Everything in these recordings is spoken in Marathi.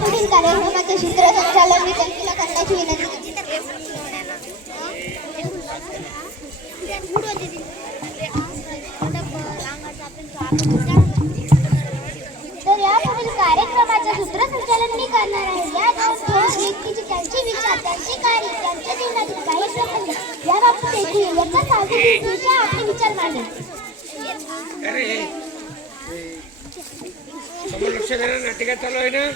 यापुढील कार्यक्रमाचे सूत्रसंचालन मी त्यांना करण्याची विनंती तर यापुढील कार्यक्रमाचे सूत्रसंचालन मी करणार आहे. या दोन व्यक्तीचे त्यांचे विचार, त्यांचे कार्य, त्यांच्या जीवनातील काही प्रसंग याबाबत ऐकूया. याचा साहजिक दिशा आपले विचार मांडेल. नाटिका चालू आहे ना.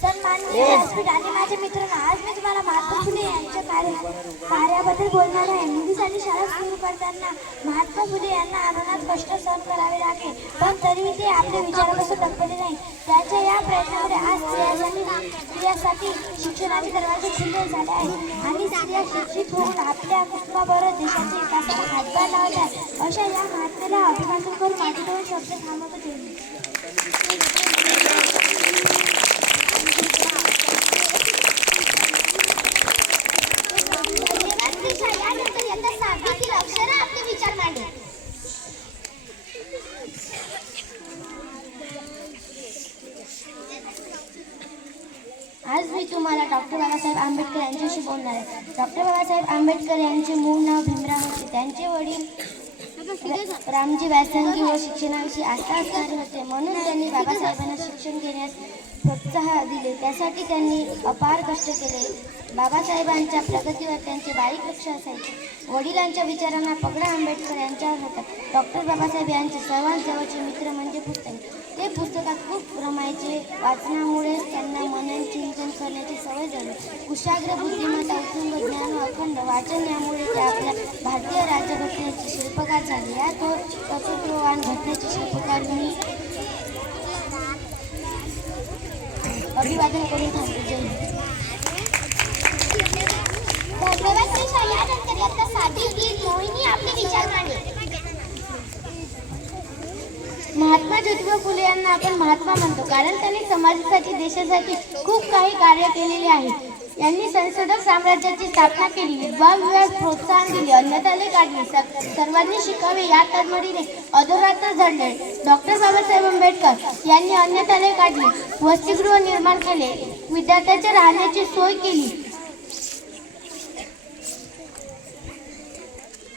सन्माननीय व्यासपीठ आणि माझे मित्रांनो, आज मी तुम्हाला महात्मा फुले यांच्या कार्याबद्दल बोलणार आहे. हिंदीसाठी शाळा सुरू करताना महात्मा फुले यांना अनंत कष्ट सहन करावे लागले, पण तरीही ते आपल्या विचारापासून टप्पले नाही. त्यांच्या या प्रयत्नामुळे आज स्त्रियांसाठी शिक्षणाचे दरवाजे खुले झाले आहेत आणि स्त्रिया शिक्षित होऊन आपल्या कुटुंबाबरोबर देशाच्या विकासाला हातभार लावत आहेत. अशा या महात्म्याला अभिवादन करून माझे दोन शब्द थांबवत ठेवले. आज मी तुम्हाला डॉक्टर बाबासाहेब आंबेडकर यांच्याशी बोलणार आहे. डॉक्टर बाबासाहेब आंबेडकर यांचे मूळ नाव भीमराव होते. त्यांचे वडील रामजी व्यासंगी व शिक्षणाविषयी आस्था असणारे होते, म्हणून त्यांनी बाबासाहेबांना शिक्षण घेण्यास प्रोत्साहन दिले. त्यासाठी त्यांनी अपार कष्ट केले. बाबासाहेबांच्या प्रगतीवर त्यांचे बारीक लक्ष असायचे. वडिलांच्या विचारांना पगडा आंबेडकर यांच्यावर होता. डॉक्टर बाबासाहेब यांचे सर्वात जवळचे मित्र म्हणजे पुस्तक. ते पुस्तकात खूप रमायचे. वाचनामुळेच त्यांना मनन चिंतन करण्याची सवय झाली. कुशाग्र बुद्धिमत्ता, उत्तुंग ज्ञान व अखंड वाचन यामुळे ते आपल्या भारतीय राज्यघटनेचे शिल्पकार झाले. या कर्तृत्ववान घटनेचे शिल्पकार मी अभिवादन करून थांबते. जय हिंद. धन्यवाद. यानंतर आता साधी गीत मोहिनी आपले विचार मांडले. महात्मा ज्योतिबा फुले यांना आपण महात्मा म्हणतो, कारण त्यांनी समाजासाठी, देशासाठी खूप काही कार्य केलेले आहे. यांनी संसदक साम्राज्याची स्थापना केली, विवाहास प्रोत्साहन दिले, अन्नधान्य काढली, सर्वांनी शिकावे या तळमळीने अधोरात्र झडले. डॉक्टर बाबासाहेब आंबेडकर यांनी अन्नधान्य काढली, वसतिगृह निर्माण केले, विद्यार्थ्यांच्या राहण्याची सोय केली.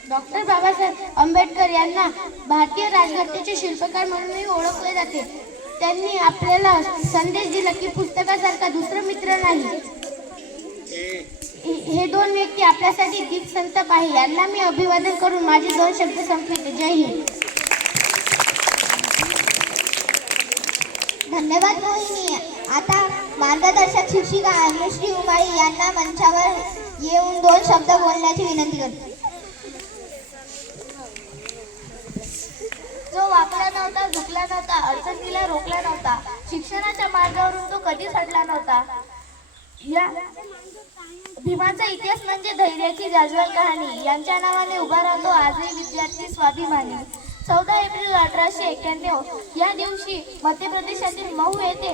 डॉक्टर बाबासाहेब आंबेडकर यांना भारतीय राज्यघटनेचे शिल्पकार म्हणूनही ओळखले जाते. त्यांनी आपल्याला संदेश दिला की पुस्तकासारखा दुसरा मित्र नाही. हे दोन व्यक्ती आपल्यासाठी दीपसंतक आहे. यांना मी अभिवादन करून माझे दोन शब्द संपविते. जय हिंद. धन्यवाद मोहिनी. आता मार्गदर्शक शिक्षिका अनुश्री उमाळी यांना मंचावर येऊन दोन शब्द बोलण्याची विनंती करते. जो वाकला नव्हता, झुकला नव्हता, अडचणीला रोखला नव्हता, शिक्षणाच्या मार्गावरून तो कधीच हटला नव्हता. या भीमाचा इतिहास म्हणजे धैर्याची जाज्वल कहाणी. यांच्या नावाने उभा राहतो आजही विद्यार्थी स्वाभिमानी. 14 एप्रिल 1891 या दिवशी मध्य प्रदेशातील मऊ येथे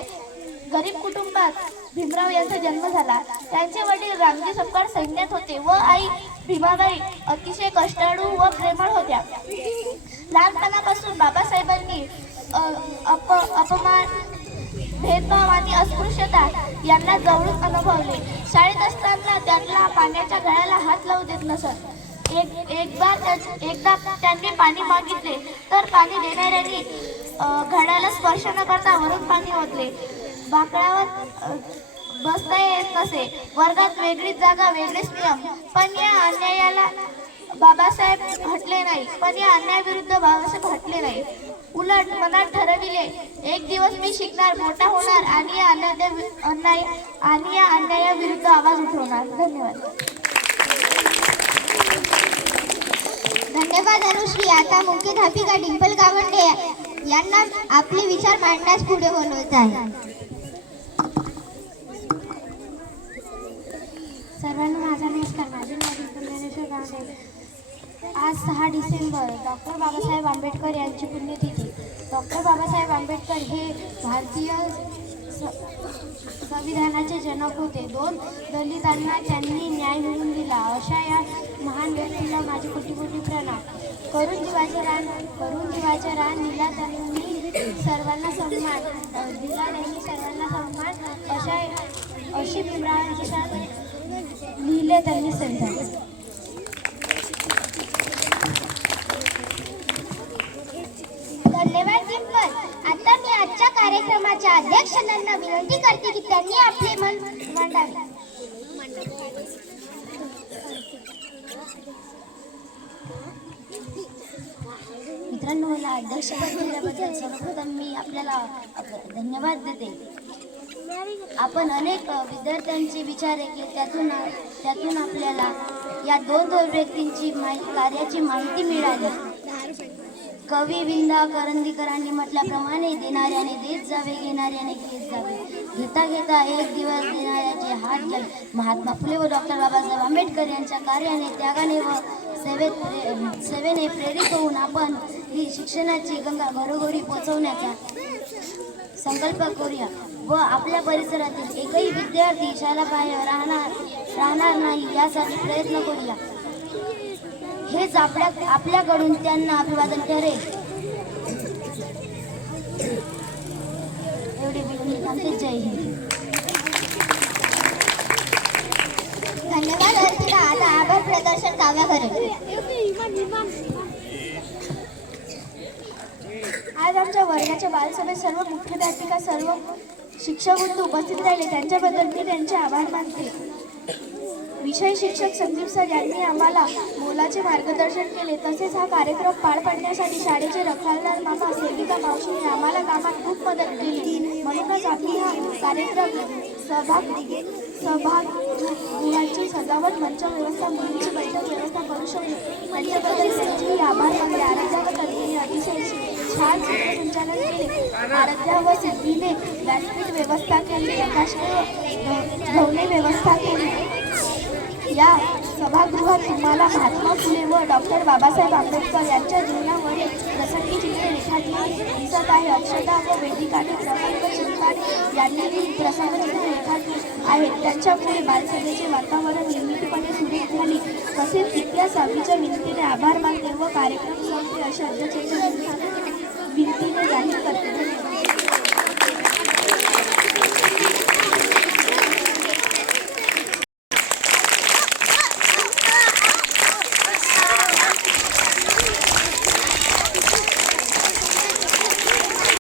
गरीब कुटुंबात भीमराव यांचा जन्म झाला. त्यांचे वडील रामजी सपकाळ सैन्यात होते व आई भीमाबाई अतिशय कष्टाळू व प्रेमळ होत्या. लहानपणापासून बाबासाहेबांनी अपमान, भेदभाव आणि अस्पृश्यता यांना जवळून अनुभवले. शाळेत असताना त्यांना पाण्याच्या गळ्याला हात लावू देत नसत. एकदा त्यांनी पाणी मागितले तर पाणी देणाऱ्यांनी घड्याला स्पर्श न करता वरून पाणी ओतले. बाकडावर बसता येत नसे. वर्गात वेगळीच जागा, वेगळेच नियम. पण या अन्यायाविरुद्ध बाबासाहेब हटले नाही. उलट मनात ठरविले, एक दिवस मी शिकणार, मोठा होणार आणि या अन्यायाविरुद्ध आवाज उठवणार. धन्यवाद. धन्यवाद अनुश्री. आता मुख्याध्यापिका डिंपल गावंडे यांना आपले विचार मांडण्यास पुढे बोलवत आहे. सर्वांना माझा नमस्कार. माझे नाव डिंपल ज्ञानेश्वर गावंडे. आज 6 डिसेंबर डॉक्टर बाबासाहेब आंबेडकर यांची पुण्यतिथी. डॉक्टर बाबासाहेब आंबेडकर हे भारतीय संविधानाचे जनक होते. 2 दलितांना त्यांनी न्याय मिळवून दिला. अशा या महान महान व्यक्तीला माझे कोटी कोटी प्रणाम. करून जीवाचे रान दिला त्यांनी सर्वांना सन्मान दिला त्यांनी सर्वांना सन्मान अशी भीमरावांची शान लिहिले त्यांनी संविधान. धन्यवाद डिंपल. आता मी आजच्या कार्यक्रमाच्या अध्यक्षांना विनंती करते की त्यांनी आपले मन मांडावे. मित्रांनो, मला अध्यक्षपद दिल्याबद्दल सर्वप्रथम मी आपल्याला धन्यवाद देते. आपण अनेक विद्यार्थ्यांचे विचार ऐकले, त्यातून आपल्याला या दोन व्यक्तींची कार्याची माहिती मिळाली. कवी विंदा करंदीकरांनी म्हटल्याप्रमाणे देणाऱ्याने देत जावे, घेणाऱ्याने घेत जावे, घेता घेता एक दिवस देणाऱ्याचे हात घ्यावे. महात्मा फुले व डॉक्टर बाबासाहेब आंबेडकर यांच्या कार्याने, त्यागाने व सेवेने प्रेरित होऊन आपण ही शिक्षणाची गंगा घरोघरी पोहोचवण्याचा संकल्प करूया व आपल्या परिसरातील एकही विद्यार्थी शाळाबाहेर राहणार नाही यासाठी प्रयत्न करूया. हेच आपल्याकडून त्यांना अभिवादन ठरेल. एवढे विनंती थांबते. जय हिंद. धन्यवाद अर्पिता. आता आभार प्रदर्शन काव्या करेल. आज आमच्या वर्गाच्या बालसभेत सर्व मुख्याध्यापिका सर्व शिक्षक बंधू उपस्थित राहिले, त्यांच्याबद्दल मी त्यांचे आभार मानते. विषय शिक्षक संदीप सर यांनी आम्हाला मोलाचे मार्गदर्शन केले. तसेच हा कार्यक्रम पार पाडण्यासाठी शाळेचे रखवालदार मामा, सेविका मावशीने आम्हाला कामात खूप मदत केली. म्हणूनच आम्ही हा कार्यक्रम सभागृहाची सजावट, मंच व्यवस्था, मुलींची बैठक व्यवस्था करू शकतो. त्यांच्याबद्दल त्यांचेही आभार मानले. आराध्या व तन्वीने अतिशय छान सूत्रसंचालन केले. आराध्या व सिद्धीने व्यासपीठ व्यवस्था केली, प्रकाशने धवने व्यवस्था केली. या सभागृहात तुम्हाला महात्मा फुले व डॉक्टर बाबासाहेब आंबेडकर यांच्या जीवनावरील प्रसंगी चित्रे रेखाटली दिसत आहे. अक्षता व वेदिकाने प्रसंग चिंताने यांनी प्रसंगचित्रे रेखाटली आहेत. त्यांच्यामुळे बालसभेचे वातावरण निर्मितपणे सुरेख झाली. तसेच इतिहास सहावीच्या विनंतीने आभार मानते व कार्यक्रम संपले अशा अध्यक्षांच्या विनंतीने जाहीर करते.